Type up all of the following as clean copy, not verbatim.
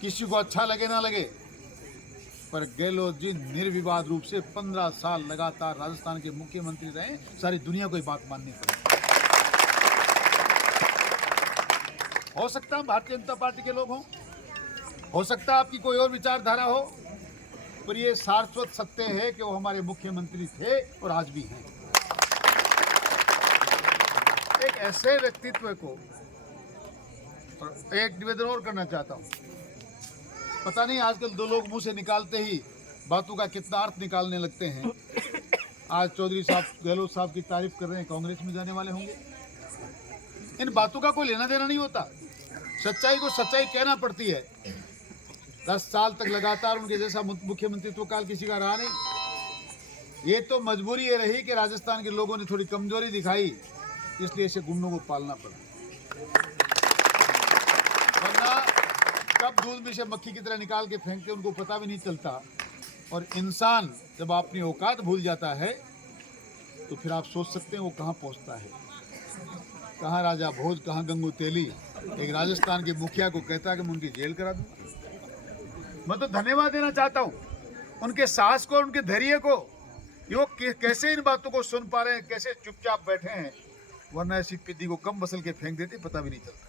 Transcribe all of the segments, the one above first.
किसी को अच्छा लगे ना लगे, पर गहलोत जी निर्विवाद रूप से 15 साल लगातार राजस्थान के मुख्यमंत्री रहे। सारी दुनिया को ये बात माननी पड़ी। हो सकता है भारतीय जनता पार्टी के लोग हों, हो सकता है आपकी कोई और विचारधारा हो, पर ये शाश्वत सत्य है कि वो हमारे मुख्यमंत्री थे और आज भी हैं। एक ऐसे व्यक्तित्व को एक निवेदन और करना चाहता हूं। पता नहीं आजकल दो लोग मुंह से निकालते ही बातों का कितना अर्थ निकालने लगते हैं। आज चौधरी साहब गहलोत साहब की तारीफ कर रहे हैं, कांग्रेस में जाने वाले होंगे। इन बातों का कोई लेना देना नहीं होता। सच्चाई को सच्चाई कहना पड़ती है। 10 साल तक लगातार उनके जैसा मुख्यमंत्रित्व काल किसी का रहा नहीं। ये तो मजबूरी ये रही कि राजस्थान के लोगों ने थोड़ी कमजोरी दिखाई, इसलिए ऐसे गुंडों को पालना पड़ा। वरना कब दूध में से मक्खी की तरह निकाल के फेंकते उनको पता भी नहीं चलता। और इंसान जब अपनी औकात भूल जाता है तो फिर आप सोच सकते हैं वो कहाँ पहुँचता है। कहाँ राजा भोज, कहाँ गंगू तेली। एक राजस्थान के मुखिया को कहता है कि मैं उनकी जेल करा दूंगा। मैं तो धन्यवाद देना चाहता हूँ उनके साहस को, उनके धैर्य को। यो कैसे इन बातों को सुन पा रहे हैं, कैसे चुपचाप बैठे हैं, वरना ऐसी पिद्दी को कम बसल के फेंक देते, पता भी नहीं चलता।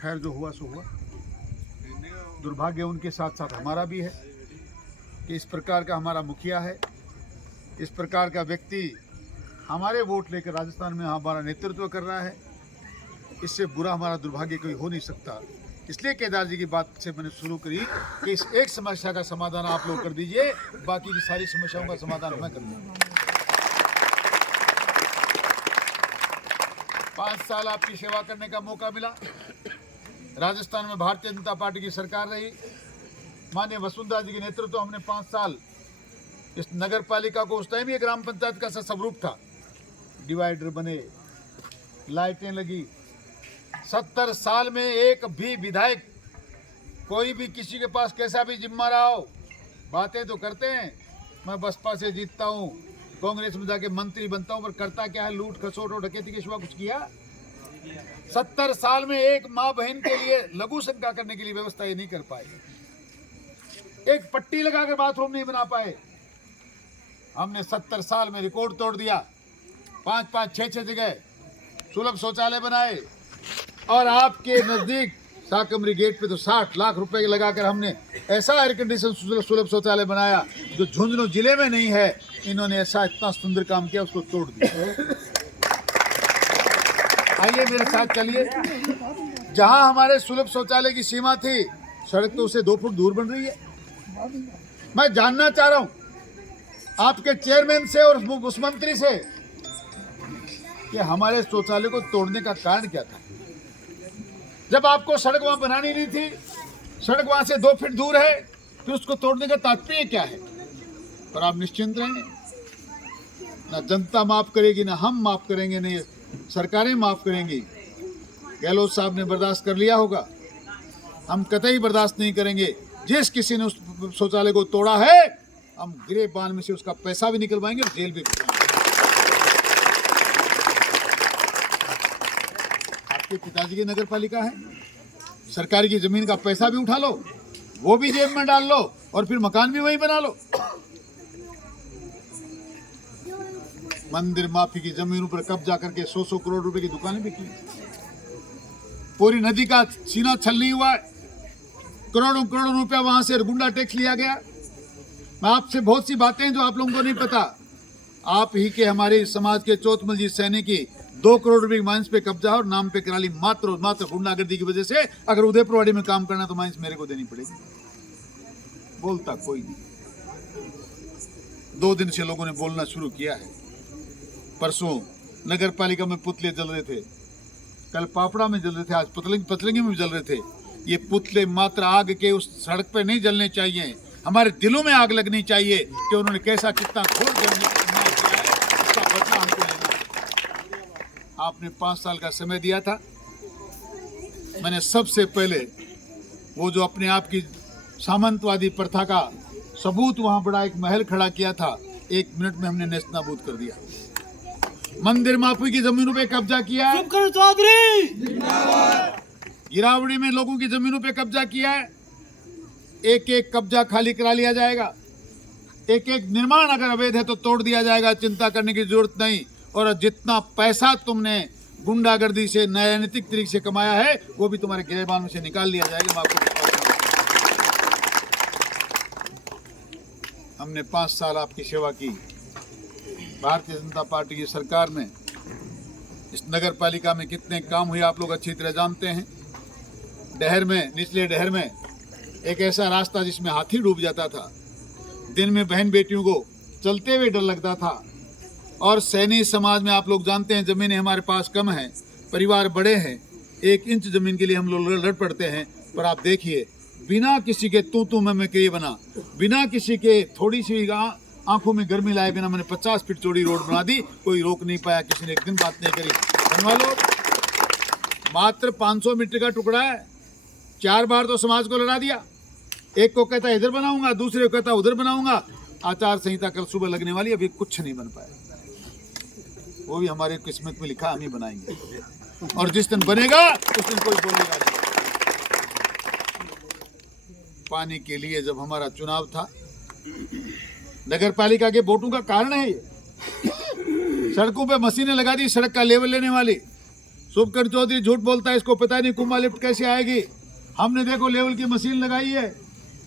खैर जो हुआ सो हुआ। दुर्भाग्य उनके साथ साथ हमारा भी है कि इस प्रकार का हमारा मुखिया है, इस प्रकार का व्यक्ति हमारे वोट लेकर राजस्थान में हमारा नेतृत्व कर रहा है। इससे बुरा हमारा दुर्भाग्य कोई हो नहीं सकता। इसलिए केदार जी की बात से मैंने शुरू करी कि इस एक समस्या का समाधान आप लोग कर दीजिए, बाकी की सारी समस्याओं का समाधान मैं कर दूंगा। 5 साल आपकी सेवा करने का मौका मिला। राजस्थान में भारतीय जनता पार्टी की सरकार रही। माननीय वसुंधरा जी के नेतृत्व हमने 5 साल इस नगर पालिका को, उस टाइम ये ग्राम पंचायत का स्वरूप था, डिवाइडर बने, लाइटें लगी। 70 साल में एक भी विधायक, कोई भी किसी के पास कैसा भी जिम्मा रहा हो, बातें तो करते हैं मैं बसपा से जीतता हूँ, कांग्रेस में जाके मंत्री बनता हूँ, पर करता क्या है? लूट खसोट और डकैती के सिवा कुछ किया? 70 साल में एक माँ बहन के लिए लघु शंका करने के लिए व्यवस्था ये नहीं कर पाए। एक पट्टी लगाकर बाथरूम नहीं बना पाए। हमने 70 साल में रिकॉर्ड तोड़ दिया। 5-5, 6-6 जगह सुलभ शौचालय बनाए। और आपके नजदीक साकमरी गेट पे तो 60 लाख रुपए लगाकर हमने ऐसा एयर कंडीशन सुलभ शौचालय बनाया जो झुंझुनू जिले में नहीं है। इन्होंने ऐसा इतना सुंदर काम किया, उसको तोड़ दिया। आइए मेरे साथ चलिए। जहां हमारे सुलभ शौचालय की सीमा थी, सड़क तो उसे 2 फुट दूर बन रही है। मैं जानना चाह रहा हूं आपके चेयरमैन से और उस मंत्री से कि हमारे शौचालय को तोड़ने का कारण क्या था। जब आपको सड़क वहां बनानी नहीं थी, सड़क वहां से 2 फीट दूर है, फिर उसको तोड़ने का तात्पर्य क्या है? पर आप निश्चिंत रहें, ना जनता माफ करेगी, ना हम माफ करेंगे, ना सरकारें माफ करेंगी। गहलोत साहब ने बर्दाश्त कर लिया होगा, हम कतई बर्दाश्त नहीं करेंगे। जिस किसी ने उस शौचालय को तोड़ा है, हम गिरेबान में से उसका पैसा भी निकलवाएंगे और जेल भी भिजवाएंगे। आपके पिताजी की नगर पालिका है, सरकारी की जमीन का पैसा भी उठा लो, वो भी जेब में डाल लो और फिर मकान भी वहीं बना लो। मंदिर माफी की जमीनों पर कब्जा करके 100-100 करोड़ रुपए की दुकानें बिकी। पूरी नदी का सीना छलनी हुआ है। करोड़ों करोड़ों रुपया वहां से गुंडा टैक्स लिया गया। मैं आपसे बहुत सी बातें जो आप लोगों को नहीं पता। आप ही के हमारे समाज के चौथमल जी सैनिक की 2 करोड़ रुपए की माइंस पे कब्जा और नाम पे करा ली, मात्र और मात्र गुंडागर्दी की वजह से। अगर उदयपुरवाड़ी में काम करना तो माइंस मेरे को देनी पड़ेगी। बोलता कोई नहीं। 2 दिन से लोगों ने बोलना शुरू किया है। परसों नगर पालिका में पुतले जल रहे थे, कल पापड़ा में जल रहे थे, आज पतलंगी में भी जल रहे थे। ये पुतले मात्र आग के उस सड़क पे नहीं जलने चाहिए, हमारे दिलों में आग लगनी चाहिए कि उन्होंने कैसा कितना घोर जलने किया है, उसका बदला हमको लेना है। आपने 5 साल का समय दिया था। मैंने सबसे पहले वो जो अपने आप की सामंतवादी प्रथा का सबूत वहां बड़ा एक महल खड़ा किया था, 1 मिनट में हमने नेस्तनाबूद कर दिया। मंदिर माफी की जमीनों पे कब्जा किया है। गिरावड़ी में लोगों की जमीनों पे कब्जा किया है, एक एक कब्जा खाली करा लिया जाएगा, एक एक निर्माण अगर अवैध है तो तोड़ दिया जाएगा, चिंता करने की जरूरत नहीं। और जितना पैसा तुमने गुंडागर्दी से नैतिक तरीके से कमाया है वो भी तुम्हारे गिरबान में से निकाल लिया जाएगा। मैं आपको हमने 5 साल आपकी सेवा की। भारतीय जनता पार्टी की सरकार में इस नगर पालिका में कितने काम हुए आप लोग अच्छी तरह जानते हैं। डहर में, निचले डहर में एक ऐसा रास्ता जिसमें हाथी डूब जाता था, दिन में बहन बेटियों को चलते हुए डर लगता था। और सैनी समाज में आप लोग जानते हैं जमीनें हमारे पास कम हैं, परिवार बड़े हैं, 1 इंच जमीन के लिए हम लोग लड़ पड़ते हैं। पर आप देखिए, बिना किसी के तू मैं के बना, बिना किसी के थोड़ी सी आंखों में गर्मी लाए बिना मैंने 50 फीट चौड़ी रोड बना दी, कोई रोक नहीं पाया, किसी ने एक दिन बात नहीं करी। धन्यवाद लोग, मात्र 500 मीटर का टुकड़ा है, 4 बार तो समाज को लड़ा दिया। एक को कहता इधर बनाऊंगा, दूसरे को कहता उधर बनाऊंगा। आचार संहिता कल सुबह लगने वाली, अभी कुछ नहीं बन पाया। वो भी हमारे किस्मत में लिखा, हम ही बनाएंगे, और जिस दिन बनेगा उस दिन कोई बोलेगा नहीं। पानी के लिए जब हमारा चुनाव था, नगर पालिका के वोटों का कारण है ये। सड़कों पे मशीनें लगा दी सड़क का लेवल लेने वाली। शुभकर चौधरी झूठ बोलता है, इसको पता नहीं कुंभा लिफ्ट कैसे आएगी। हमने देखो लेवल की मशीन लगाई है,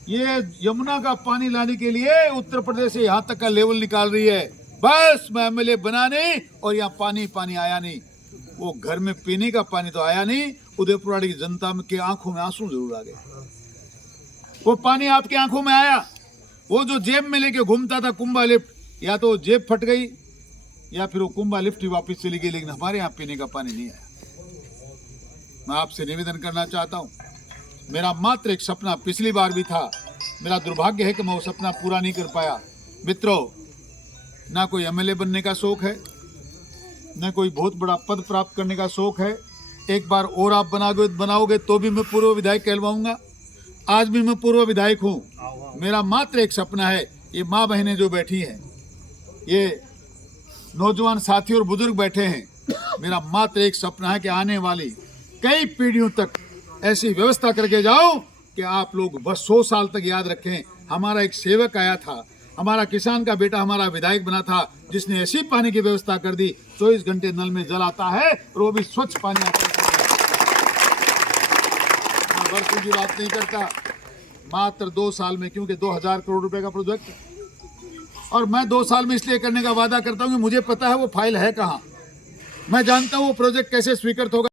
ये यमुना का पानी लाने के लिए उत्तर प्रदेश से यहाँ तक का लेवल निकाल रही है। बस मैं एमएलए बना नहीं और यहाँ पानी आया नहीं। वो घर में पीने का पानी तो आया नहीं, उदयपुर की जनता के आंखों में आंसू जरूर आ गए। वो पानी आपकी आंखों में आया। वो जो जेब में लेके घूमता था कुंभा लिफ्ट, या तो जेब फट गई या फिर वो कुंभा लिफ्ट ही वापस चली गई, लेकिन हमारे यहाँ पीने का पानी नहीं आया। मैं आपसे निवेदन करना चाहता हूँ, मेरा मात्र एक सपना पिछली बार भी था, मेरा दुर्भाग्य है कि मैं वो सपना पूरा नहीं कर पाया। मित्रों, ना कोई एमएलए बनने का शौक है, न कोई बहुत बड़ा पद प्राप्त करने का शौक है। एक बार और आप बनाओगे तो भी मैं पूर्व विधायक कहलवाऊंगा। आज भी मैं पूर्व विधायक हूँ। मेरा मात्र एक सपना है, ये माँ बहनें जो बैठी हैं, ये नौजवान साथी और बुजुर्ग बैठे हैं, मेरा मात्र एक सपना है कि आने वाली कई पीढ़ियों तक ऐसी व्यवस्था करके जाओ कि आप लोग बस 100 साल तक याद रखें। हमारा एक सेवक आया था, हमारा किसान का बेटा हमारा विधायक बना था, जिसने ऐसी पानी की व्यवस्था कर दी, 24 घंटे नल में जल आता है और वो भी स्वच्छ पानी आता है। मैं वर्षों की बात नहीं करता, मात्र 2 साल में, क्योंकि 2000 करोड़ रुपए का प्रोजेक्ट, और मैं 2 साल में इसलिए करने का वादा करता हूँ कि मुझे पता है वो फाइल है कहाँ। मैं जानता हूँ वो प्रोजेक्ट कैसे स्वीकृत होगा।